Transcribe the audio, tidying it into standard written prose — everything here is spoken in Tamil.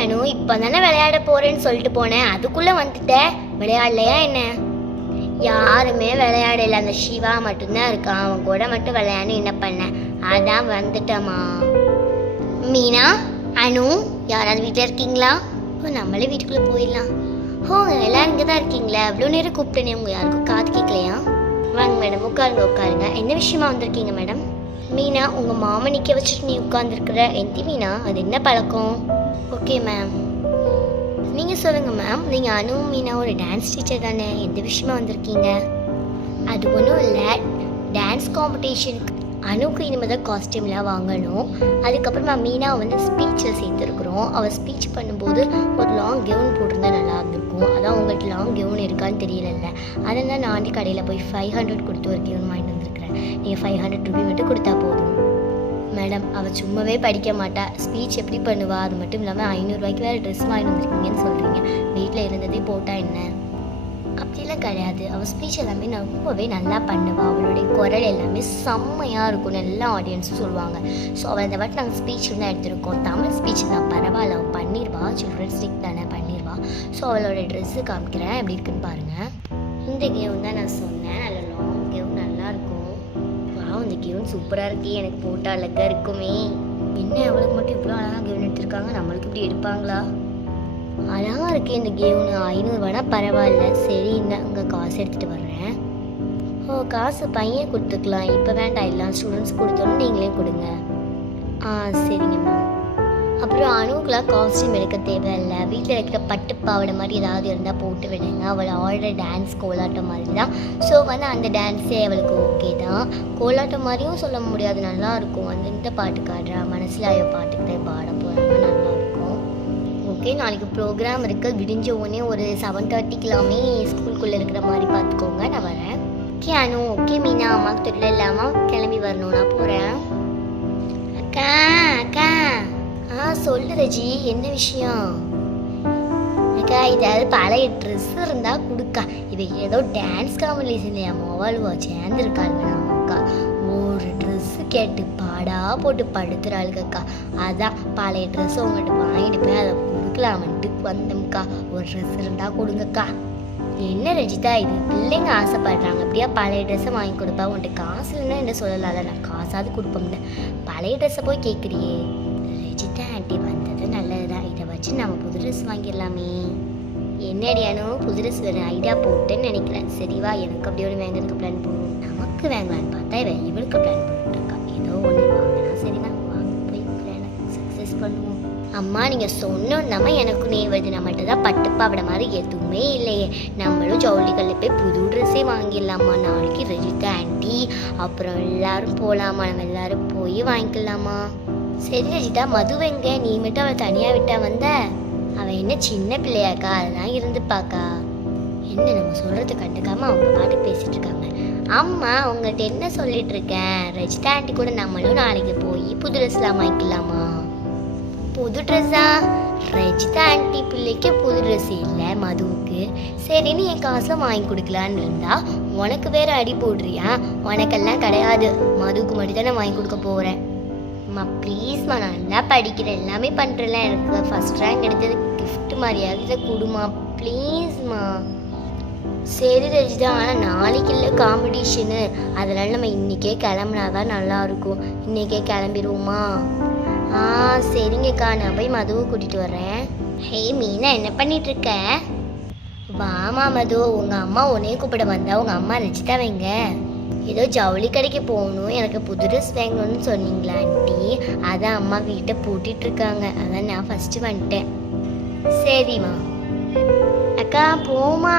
அனு இப்போ தானே விளையாட போறேன்னு சொல்லிட்டு போனேன், அதுக்குள்ள வந்துட்ட. விளையாடலையா என்ன? யாருமே விளையாடல, அந்த சிவா மட்டும்தான் இருக்கான். அவன் கூட மட்டும் விளையாடு என்ன பண்ண, அதான் வந்துட்டமா. மீனா, அனு, யாராவது வீட்டில் இருக்கீங்களா? இப்போ நம்மளே வீட்டுக்குள்ளே போயிடலாம். ஓ, எல்லாரும் இங்கே தான் இருக்கீங்களா? அவ்வளோ நேரம் கூப்பிட்டேனே, உங்கள் யாருக்கும் காது கேட்கலையா? வாங்க மேடம், உட்காருங்க உட்காருங்க. என்ன விஷயமா வந்திருக்கீங்க மேடம்? மீனா, உங்கள் மாமா நிற்க வச்சுட்டு நீ உட்காந்துருக்குற எந்தி மீனா, அது என்ன பழக்கம்? Okay ma'am. நீங்கள் சொல்லுங்கள் மேம், நீங்கள் அனு மீனாவோட டான்ஸ் டீச்சர் தானே? எந்த விஷயமா வந்திருக்கீங்க? அது ஒன்றும் இல்லை, டான்ஸ் காம்படிஷனுக்கு அனுக்கு இனிமேல் தான் காஸ்டியூம்லாம் வாங்கணும். அதுக்கப்புறமா மீனா வந்து ஸ்பீச்சில் சேர்த்துருக்குறோம். அவள் ஸ்பீச் பண்ணும்போது ஒரு லாங் கெவுன் போட்டிருந்தா நல்லா இருந்திருக்கும். அதான் உங்கள்கிட்ட லாங் கெவுன் இருக்கான்னு தெரியல. அதனால் நான் ஆண்டி கடையில் போய் 500 கொடுத்து ஒரு கெவுன் வாங்கிட்டு வந்துருக்குறேன். நீங்கள் 500 ரூபி மட்டும் கொடுத்தா போதும். மேடம், அவள் சும்மாவே படிக்க மாட்டா, ஸ்பீச் எப்படி பண்ணுவா? அது மட்டும் இல்லாமல் 500 ரூபாய்க்கு வேறு ட்ரெஸ் வாங்கிட்டு வந்துருக்கீங்கன்னு சொல்கிறீங்க. வீட்டில் இருந்ததே போட்டால் என்ன? அப்படிலாம் கிடையாது. அவள் ஸ்பீச் எல்லாமே ரொம்பவே நல்லா பண்ணுவாள். அவளுடைய குரல் எல்லாமே செம்மையாக இருக்கும், எல்லா ஆடியன்ஸும் சொல்லுவாங்க. ஸோ அவள் இந்த வாட்டி நாங்கள் ஸ்பீச் தான் எடுத்திருக்கோம். தமிழ் ஸ்பீச் தான், பரவாயில்ல, அவள் பண்ணிடுவா. சில்ட்ரன்ஸ் டேக்கு தானே, பண்ணிடுவா. ஸோ அவளோட ட்ரெஸ்ஸு காமிக்கிறேன், எப்படி இருக்குன்னு பாருங்கள். இந்த கெவுன் தான் நான் சொன்னேன், நல்ல லாங் கெவுன் நல்லாயிருக்கும். இந்த கெவுன் சூப்பராக இருக்கே, எனக்கு போட்டால் அழகாக இருக்குமே. என்ன அவளுக்கு மட்டும் இவ்வளோ அழகாக கெவுன் எடுத்திருக்காங்க, நம்மளுக்கு இப்படி எடுப்பாங்களா? அழகாக இருக்கே இந்த கெவுனு. 500 ரூபானா பரவாயில்ல. சரி, இங்கே காசு எடுத்துகிட்டு வர்றேன். ஓ, காசு பையன் கொடுத்துக்கலாம், இப்போ வேண்டாம், எல்லாம் ஸ்டூடெண்ட்ஸ் கொடுத்தோன்னு நீங்களே கொடுங்க. சரிங்க மேம். அப்புறம் அனுக்குலாம் காஸ்டியூம் எடுக்க தேவையில்லை. வீட்டில் இருக்கிற பட்டு பாவாடை மாதிரி ஏதாவது இருந்தால் போட்டு விடுங்க. அவளை ஆடுற டான்ஸ் கோலாட்டம் மாதிரி தான். ஸோ வந்து அந்த டான்ஸே அவளுக்கு ஓகே தான். கோலாட்டம் மாதிரியும் சொல்ல முடியாது, நல்லாயிருக்கும். வந்து இந்த பாட்டுக்கு ஆடுறா, மனசில் ஆயோ பாட்டுக்கிட்டே பாட போகிறாங்க, நல்லாயிருக்கும். ஓகே, நாளைக்கு ப்ரோக்ராம் இருக்குது. விடிஞ்ச உடனே ஒரு 7:30க்குலாமே ஸ்கூலுக்குள்ளே இருக்கிற மாதிரி பார்த்துக்கோங்க. நான் வரேன். ஓகே அனு. ஓகே மீனா, அம்மாவுக்கு தெரியல இல்லாமல் கிளம்பி வரணும், நான் போகிறேன். அக்கா அக்கா. சொல்லு ரஜி, என்ன விஷயம்? அக்கா, இதாவது பழைய ட்ரெஸ் இருந்தா கொடுக்கா. இவ ஏதோ டான்ஸ் காம்படிஷன்லையா மோவாளுவா சேர்ந்துருக்காள். அக்கா ஒரு ட்ரெஸ் கேட்டு பாடா போட்டு படுத்துறாளுக்கா. அதான் பழைய ட்ரெஸ் உங்கள்கிட்ட வாங்கிட்டு போய் அதை கொடுக்கலாமன்ட்டு வந்தோம்க்கா. ஒரு ட்ரெஸ் இருந்தா கொடுங்கக்கா. என்ன ரஜிதா, இது பிள்ளைங்க ஆசைப்படுறாங்க, அப்படியா பழைய ட்ரெஸ்ஸை வாங்கி கொடுப்பா? உன்ட்டு காசு இல்லைன்னா என்ன சொல்லலாம்ல, நான் காசாவது கொடுப்போம்ல. பழைய ட்ரெஸ்ஸை போய் கேட்குறியே. ரஜிதா ஆண்டி வந்தது நல்லதுதான், இதை வச்சு நம்ம புது ட்ரெஸ் வாங்கிடலாமே. என்னடி அனு, புது ட்ரெஸ் வேறு ஐடியா போட்டேன்னு நினைக்கிறேன். சரிவா, எனக்கு அப்படி ஒரு வாங்கிறதுக்கு பிளான் போடுவோம். நமக்கு வாங்கலான்னு பார்த்தா இவளுக்கு பிளான் போட்டுருக்கா. ஏதோ ஒன்று வாங்கினா சரிதான், வாங்க போய் பிளானை சக்ஸஸ் பண்ணுவோம். அம்மா, நீங்கள் சொன்னோன்னா எனக்கு நீ வருது, நம்மகிட்ட தான் பட்டுப்பாவிட மாதிரி எதுவுமே இல்லையே. நம்மளும் ஜவுளிகளில் போய் புது ட்ரெஸ்ஸே வாங்கிடலாமா? நாளைக்கு ரஜிதா ஆண்டி அப்புறம் எல்லாரும் போகலாமா? நம்ம எல்லாரும் போய் வாங்கிக்கலாமா? சரி ரஜிதா, மதுவெங்க? நீ மட்டும் அவளை தனியாக விட்டா வந்த? அவள் என்ன சின்ன பிள்ளையாக்கா, அதெல்லாம் இருந்துப்பாக்கா. என்ன நம்ம சொல்கிறத கண்டுக்காமல் அவங்க பாட்டுக்கு பேசிகிட்டு இருக்காங்க. அம்மா, உங்கள்கிட்ட என்ன சொல்லிட்டு இருக்கேன்? ரஜிதா ஆண்டி கூட நம்மளும் நாளைக்கு போய் புது ட்ரெஸ்லாம் வாங்கிக்கலாமா? புது ட்ரெஸ்ஸா? ரஜிதா ஆண்டி பிள்ளைக்கு புது ட்ரெஸ் இல்லை, மதுவுக்கு. சரின்னு என் காசில் வாங்கி கொடுக்கலான்னு இருந்தா உனக்கு வேற அடி போடுறியா? உனக்கெல்லாம் கிடையாது, மதுவுக்கு மட்டும் தான் நான் வாங்கி கொடுக்க போகிறேன். அம்மா ப்ளீஸ்மா, நான் நல்லா படிக்கிறேன், எல்லாமே பண்ணுறேன்ல, எனக்கு ஃபஸ்ட் ரேங்க் எடுத்தது கிஃப்ட் மாதிரியாவது கொடுமா ப்ளீஸ்மா. சரி ரஜிதா, ஆனால் நாளைக்கு இல்லை காம்படிஷனு, அதனால நம்ம இன்றைக்கே கிளம்புனாதான் நல்லாயிருக்கும். இன்றைக்கே கிளம்பிடுவோமா? சரிங்கக்கா, நான் போய் மதுவை கூட்டிகிட்டு வரேன். ஹே மீனா, என்ன பண்ணிகிட்ருக்க? வாமா மது, உங்கள் அம்மா உன்னையே கூப்பிட வந்தா. உங்கள் அம்மா ரஜிதா வைங்க. ஏதோ ஜவுளி கடைக்கு போகணும், எனக்கு புது ட்ரெஸ் வாங்கணும்னு சொன்னீங்களா ஆண்டி? அதான் அம்மா வீட்டை பூட்டிகிட்ருக்காங்க, அதான் நான் ஃபஸ்ட்டு வந்துட்டேன். சரிம்மா. அக்கா போமா.